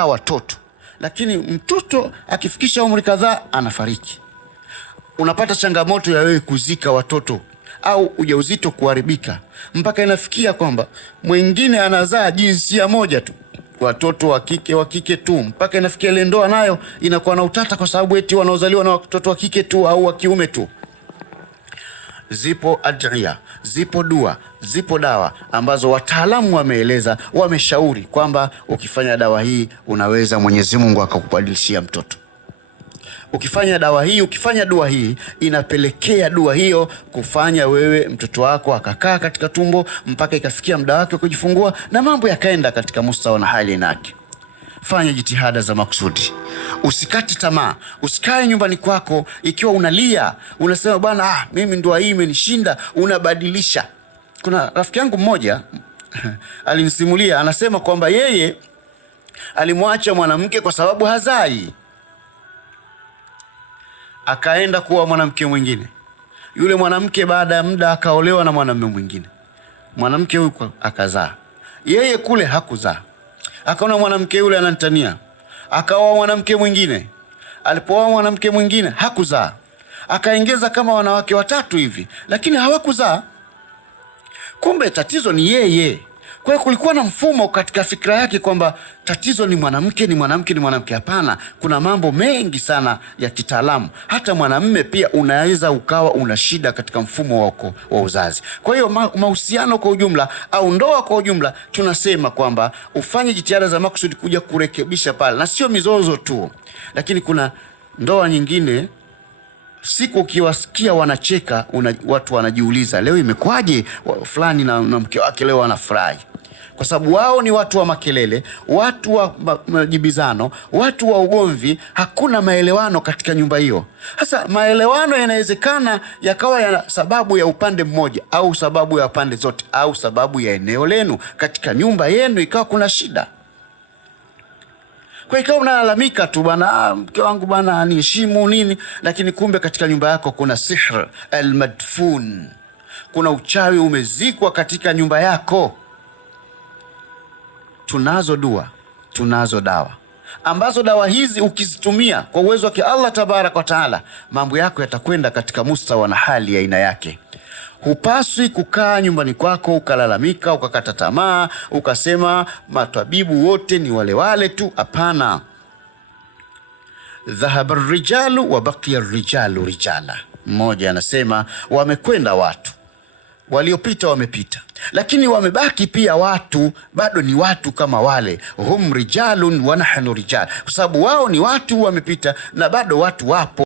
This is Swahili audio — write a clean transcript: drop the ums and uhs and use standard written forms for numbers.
watoto, lakini mtoto akifikisha umri kadhaa anafariki. Unapata changamoto ya wewe kuzika watoto au ujauzito kuharibika, mpaka inafikia kwamba mwingine anazaa jinsia moja tu, watoto wa kike tu, mpaka inafikia ile ndoa nayo inakuwa na utata, kwa sababu eti wanaozaliwa na watoto wa kike tu au wa kiume tu. Zipo adhiya, zipo dua, zipo dawa ambazo wataalamu wameeleza, wameshauri kwamba ukifanya dawa hii unaweza Mwenyezi Mungu akakubadilishia mtoto. Ukifanya dawa hii, ukifanya dua hii, inapelekea dua hiyo kufanya wewe mtoto wako akakaa katika tumbo mpaka ikafikia muda wake kujifungua na mambo yakaenda katika mustawa na hali yake. Fanya jitihada za makusudi, usikati tamaa, usikae nyumbani kwako ikiwa unalia, unasema bwana mimi ndoa hii imenishinda, unabadilisha. Kuna rafiki yangu mmoja alinisimulia, anasema kwamba yeye alimwacha mwanamke kwa sababu hazai, akaenda kuwa mwanamke mwingine. Yule mwanamke baada ya muda akaolewa na mwanamume mwingine, mwanamke huyu akazaa, yeye kule hakuzaa. Akaona mwanamke yule ananitania, akaoa mwanamke mwingine. Alipooa mwanamke mwingine hakuzaa, akaongeza kama wanawake watatu hivi, lakini hawakuzaa. Kumbe tatizo ni yeye. Kwa hiyo kulikuwa na mfumo katika fikra yake kwamba tatizo ni mwanamke, ni mwanamke, ni mwanamke. Hapana, kuna mambo mengi sana ya kitaalamu. Hata mwanamume pia unaweza ukawa una shida katika mfumo wako wa uzazi. Kwa hiyo mahusiano kwa ujumla au ndoa kwa ujumla, tunasema kwamba ufanye jitihada za makusudi kuja kurekebisha pale, na sio mizozo tu. Lakini kuna ndoa nyingine siku ukiwasikia wanacheka, watu wanajiuliza leo imekwaje fulani na mke wake leo wanafurahi. Kwa sababu wao ni watu wa makelele, watu wa majibizano, watu wa ugomvi, hakuna maelewano katika nyumba hiyo. Sasa maelewano yanawezekana yakawa ya sababu ya upande mmoja au sababu ya pande zote au sababu ya eneo lenu katika nyumba yenu ikawa kuna shida. Kwa ikawa unalalamika tu bana, mke wangu bana aniheshimu nini, lakini kumbe katika nyumba yako kuna sihr almadfun, kuna uchawi umezikwa katika nyumba yako. Tunazo dua, tunazo dawa ambazo dawa hizi ukizitumia kwa uwezo wake Allah tabarak wa taala, mambo yako yatakwenda katika mustawa na hali ya aina yake. Hupaswi kukaa nyumbani kwako ukalalamika, ukakata tamaa, ukasema matabibu wote ni wale wale tu. Hapana. Dhahaba rijalu wa baqiya rijalu rijala. Mmoja anasema wamekwenda watu, waliopita wamepita, lakini wamebaki pia watu, bado ni watu kama wale. Hum rijalun wa nahnu rijal, kwa sababu wao ni watu wamepita na bado watu wapo.